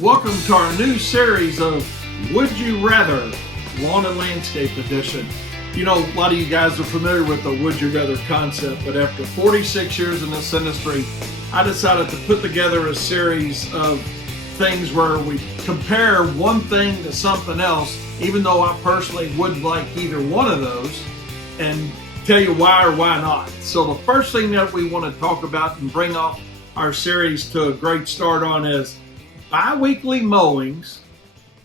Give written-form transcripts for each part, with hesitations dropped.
Welcome to our new series of Would You Rather Lawn and Landscape Edition. You know, a lot of you guys are familiar with the Would You Rather concept, but after 46 years in this industry, I decided to put together a series of things where we compare one thing to something else, even though I personally would like either one of those, and tell you why or why not. So the first thing that we want to talk about and bring off our series to a great start on is bi-weekly mowings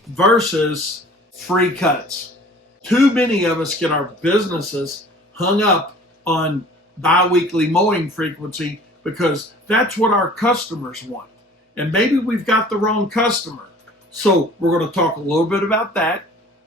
versus free cuts. Too many of us get our businesses hung up on bi-weekly mowing frequency because that's what our customers want. And maybe we've got the wrong customer. So we're going to talk a little bit about that.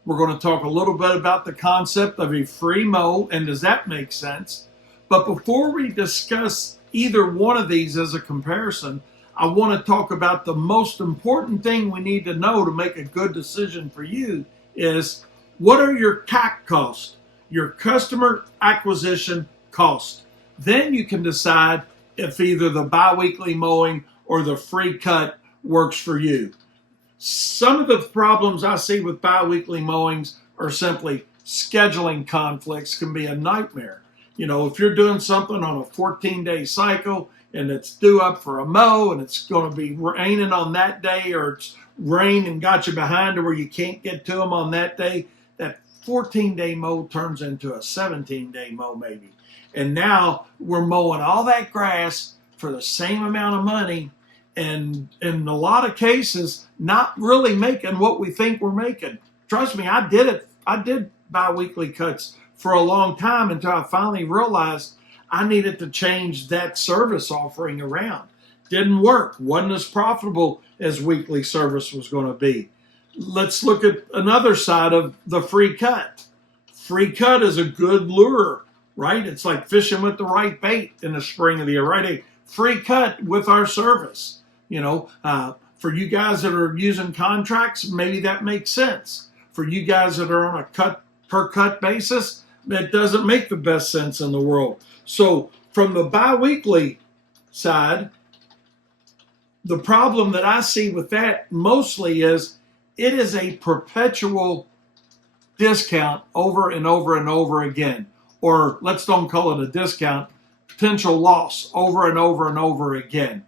We're going to talk a little bit about the concept of a free mow, and does that make sense? But before we discuss either one of these as a comparison, I want to talk about the most important thing we need to know to make a good decision for you is, what are your CAC costs, your customer acquisition cost? Then you can decide if either the bi-weekly mowing or the free cut works for you. Some of the problems I see with bi-weekly mowings are simply scheduling conflicts can be a nightmare. You know, if you're doing something on a 14-day cycle and it's due up for a mow and it's going to be raining on that day, or it's rain and got you behind to where you can't get to them on that day, that 14-day mow turns into a 17-day mow maybe. And now we're mowing all that grass for the same amount of money, and in a lot of cases, not really making what we think we're making. Trust me, I did it. I did bi-weekly cuts for a long time until I finally realized I needed to change that service offering around. Didn't work. Wasn't as profitable as weekly service was going to be. Let's look at another side of the free cut. Free cut is a good lure, right? It's like fishing with the right bait in the spring of the year, right? A free cut with our service. You know, for you guys that are using contracts, maybe that makes sense. For you guys that are on a cut per cut basis, that doesn't make the best sense in the world. So from the bi-weekly side, the problem that I see with that mostly is it is a perpetual discount over and over and over again. Or let's don't call it a discount, potential loss over and over and over again.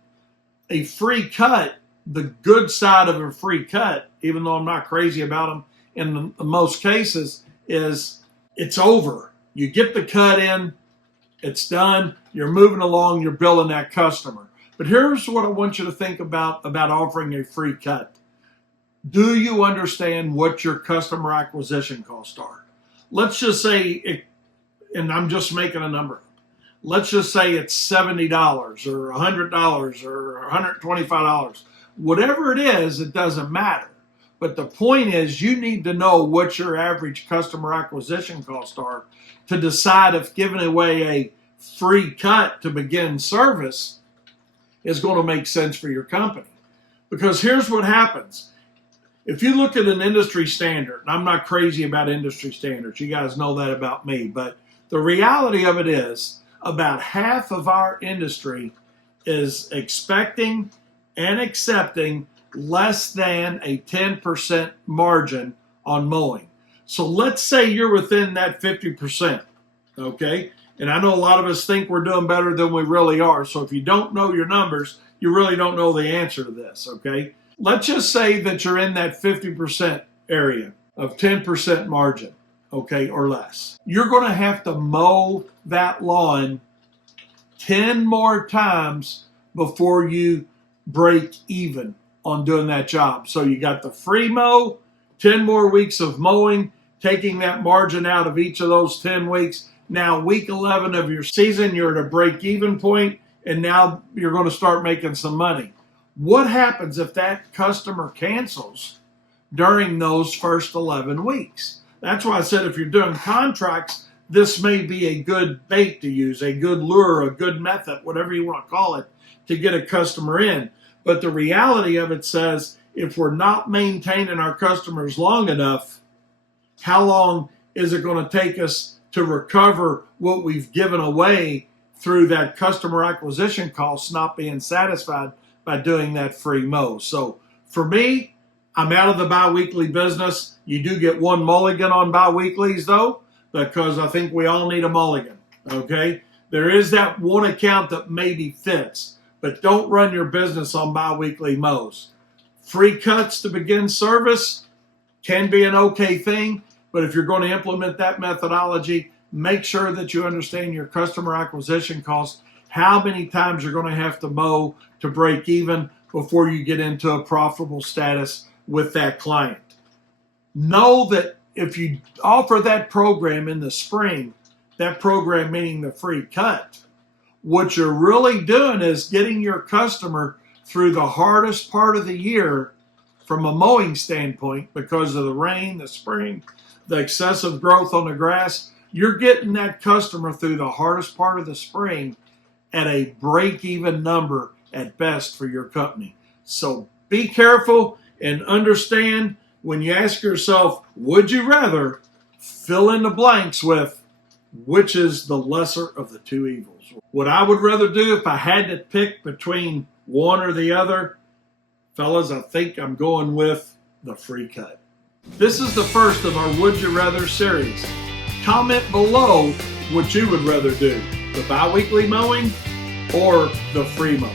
A free cut, the good side of a free cut, even though I'm not crazy about them in most cases, is it's over. You get the cut in, it's done, you're moving along, you're billing that customer. But here's what I want you to think about offering a free cut. Do you understand what your customer acquisition costs are? Let's just say, and I'm just making a number, let's just say it's $70 or $100 or $125. Whatever it is, it doesn't matter. But the point is, you need to know what your average customer acquisition costs are to decide if giving away a free cut to begin service is going to make sense for your company. Because here's what happens. If you look at an industry standard, and I'm not crazy about industry standards, you guys know that about me, but the reality of it is about half of our industry is expecting and accepting less than a 10% margin on mowing. So let's say you're within that 50%, okay? And I know a lot of us think we're doing better than we really are. So if you don't know your numbers, you really don't know the answer to this, okay? Let's just say that you're in that 50% area of 10% margin, okay, or less. You're going to have to mow that lawn 10 more times before you break even on doing that job. So you got the free mow, 10 more weeks of mowing, taking that margin out of each of those 10 weeks. Now week 11 of your season, you're at a break even point, and now you're going to start making some money. What happens if that customer cancels during those first 11 weeks? That's why I said if you're doing contracts, this may be a good bait to use, a good lure, a good method, whatever you want to call it, to get a customer in. But the reality of it says, if we're not maintaining our customers long enough, how long is it going to take us to recover what we've given away through that customer acquisition cost not being satisfied by doing that free mow? So For me, I'm out of the bi-weekly business. You do get one mulligan on bi-weeklies though, because I think we all need a mulligan, okay? There is that one account that maybe fits, but don't run your business on bi-weekly mows. Free cuts to begin service can be an okay thing, but if you're going to implement that methodology, make sure that you understand your customer acquisition costs, how many times you're going to have to mow to break even before you get into a profitable status with that client. Know that if you offer that program in the spring, that program meaning the free cut, what you're really doing is getting your customer through the hardest part of the year from a mowing standpoint because of the rain, the spring, the excessive growth on the grass. You're getting that customer through the hardest part of the spring at a break-even number at best for your company. So be careful and understand when you ask yourself, would you rather, fill in the blanks with which is the lesser of the two evils. What I would rather do if I had to pick between one or the other, fellas, I think I'm going with the free cut. This is the first of our Would You Rather series. Comment below what you would rather do, the bi-weekly mowing or the free mow.